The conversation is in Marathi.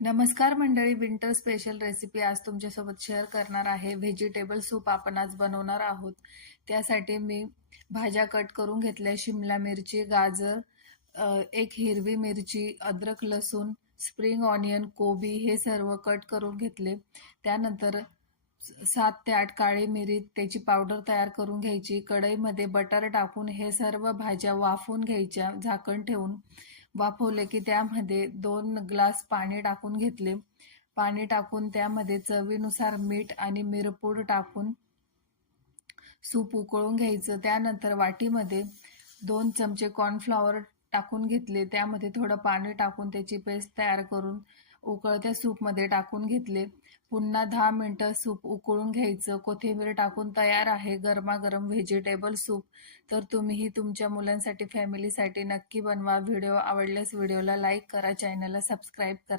नमस्कार मंडळी, विंटर स्पेशल रेसिपी आज तुमच्यासोबत शेअर करणार आहे. व्हेजिटेबल सूप आपण आज बनवणार आहोत. त्यासाठी मी भाज्या कट करून घेतल्या. शिमला मिरची, गाजर, एक हिरवी मिरची, अद्रक, लसूण, स्प्रिंग ऑनियन, कोबी हे सर्व कट करून घेतले. त्यानंतर 7 ते 8 काळी मिरी त्याची पावडर तयार करून घ्यायची. कढईमध्ये बटर टाकून हे सर्व भाज्या वाफवून घ्यायच्या. झाकण ठेवून वाफवले की त्यामध्ये 2 ग्लास पाणी टाकून घेतले. पाणी टाकून त्यामध्ये चवीनुसार मीठ आणि मिरपूड टाकून सूप उकळून घ्यायचं. त्यानंतर वाटीमध्ये 2 चमचे कॉर्नफ्लॉवर टाकून घेतले. त्यामध्ये थोडं पाणी टाकून त्याची पेस्ट तयार करून उकळत्या सूपमध्ये टाकून घेतले. पुन्हा 10 मिनिटं सूप उकळून घ्यायचं. कोथिंबीर टाकून तयार आहे गरमागरम व्हेजिटेबल सूप. तर तुम्हीही तुमच्या मुलांसाठी, फॅमिलीसाठी नक्की बनवा. व्हिडिओ आवडल्यास व्हिडिओला लाईक करा, चॅनलला सबस्क्राईब करा.